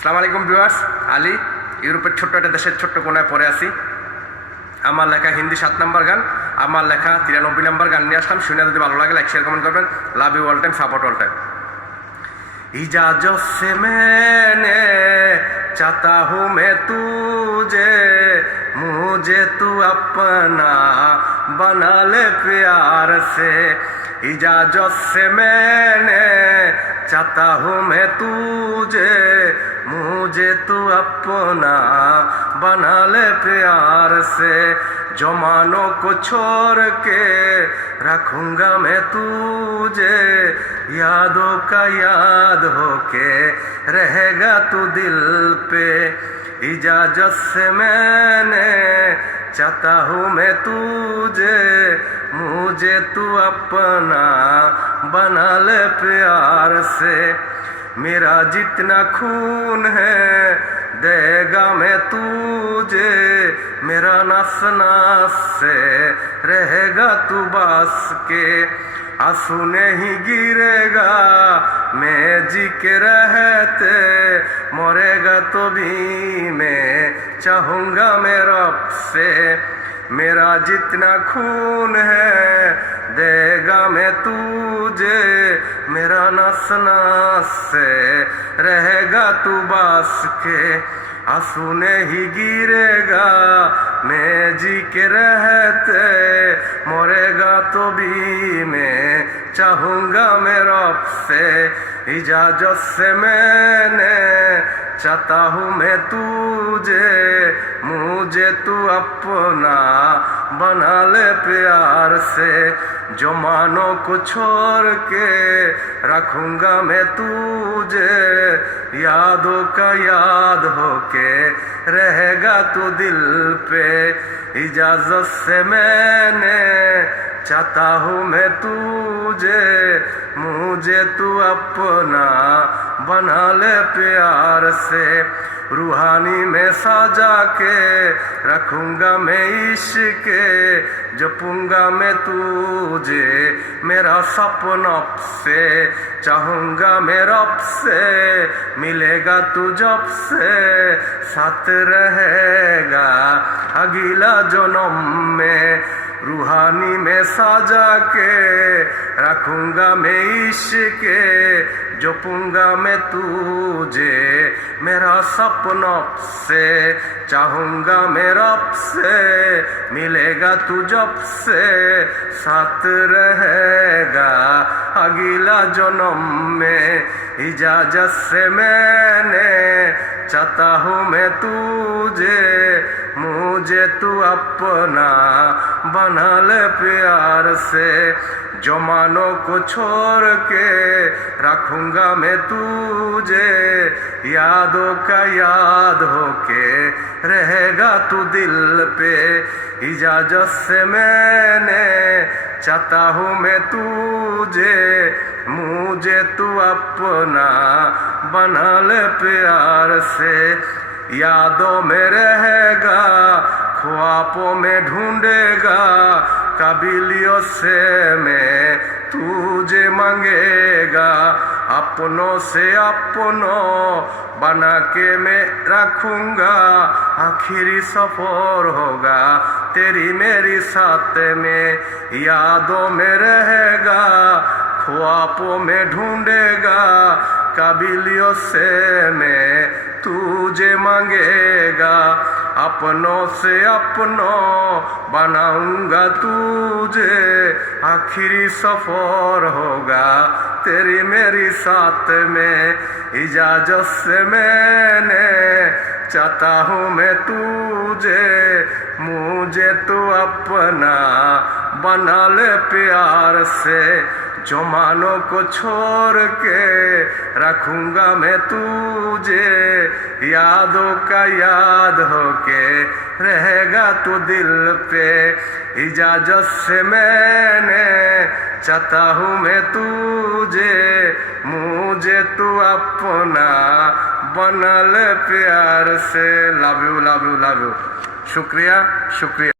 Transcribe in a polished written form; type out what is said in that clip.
আসসালামু আলাইকুম ভিউয়ার্স, আলী ইউরোপের ছোট্ট একটা দেশের ছোট্ট কোনায় পড়ে আছি। আমার লেখা হিন্দি 7 নম্বর গান, আমার লেখা 93 নম্বর গান নিয়ে আসলাম। শুনে যদি ভালো লাগে লাইক শেয়ার কমেন্ট করবেন। Love you all time, support all time. इजाजत से मैंने चाहता हूँ मैं तुझे, मुझे तू अपना बना ले प्यार से। इजाजत से मैंने चाहता हूँ मैं तुझे, मुझे तू अपना बना ले प्यार से। जमानों को छोड़ के रखूंगा मैं तुझे, यादों का याद होके रहेगा तू दिल पे। इजाजत से मैंने चाहता हूँ मैं तुझे, मुझे तू अपना बना ले प्यार से। मेरा जितना खून है देगा मैं तुझे, मेरा नस नस से रहेगा तू बस के। आंसू नहीं गिरेगा मैं जी के रहते, मरेगा तो भी मैं चाहूँगा मैं रब से। मेरा जितना खून है देगा मैं तुझे, मेरा नस नस से रहेगा तू बस के। आंसू नहीं गिरेगा मैं जी के रहते, मरेगा तो भी मैं चाहूँगा मैं रब से। इजाजत से मैंने चाहता हूँ मैं तुझे, मुझे तू अपना बना ले प्यार से। जमानों को छोड़ के रखूंगा मैं तुझे, यादों का याद होके रहेगा तू दिल पे। इजाजत से मैंने चाहता हूँ मैं तुझे, मुझे तू अपना बना ले प्यार से। रूहानी में सजा के रखूंगा मैं इश्क, जपूंगा मैं तुझे मेरा सपना से। चाहूंगा मैं रब से, मिलेगा तू जब से, साथ रहेगा अगला जन्म में। रूहानी में सजा के रखूंगा मैं इश्क, जपूंगा मैं तुझे मेरा सपना से। चाहूंगा मैं रब से, मिलेगा तू जब से, साथ रहेगा अगला जन्म में। इजाजत से मैंने चाहता हूँ मैं तुझे, मुझे तू अपना बना ले प्यार से। जमानों को छोड़ के रखूंगा मैं तुझे, यादों का याद होके रहेगा तू दिल पे। इजाजत से मैंने चाहता हूँ मैं तुझे, मुझे तू अपना बना ले प्यार से। यादों में रहेगा, ख्वाबों में ढूंढेगा, काबिलियों से मैं तुझे मांगेगा। अपनों से अपनों बना के मैं रखूंगा, आखिरी सफर होगा तेरी मेरी साथ में। यादों में रहेगा, ख्वाबों में ढूंढेगा, काबिलियों से मैं तुझे मांगेगा। अपनों से अपनों बनाऊंगा तुझे, आखिरी सफर होगा तेरी मेरी साथ में। इजाजत से मैंने चाहता हूँ मैं तुझे, मुझे तू अपना बना ले प्यार से। जमानों को छोड़ के रखूंगा मैं तुझे, यादों का याद होके रहेगा तू दिल पे। इजाजत से मैंने चाहता हूँ मैं तुझे, मुझे तू अपना बना ले प्यार से। Love you love you love you. शुक्रिया शुक्रिया।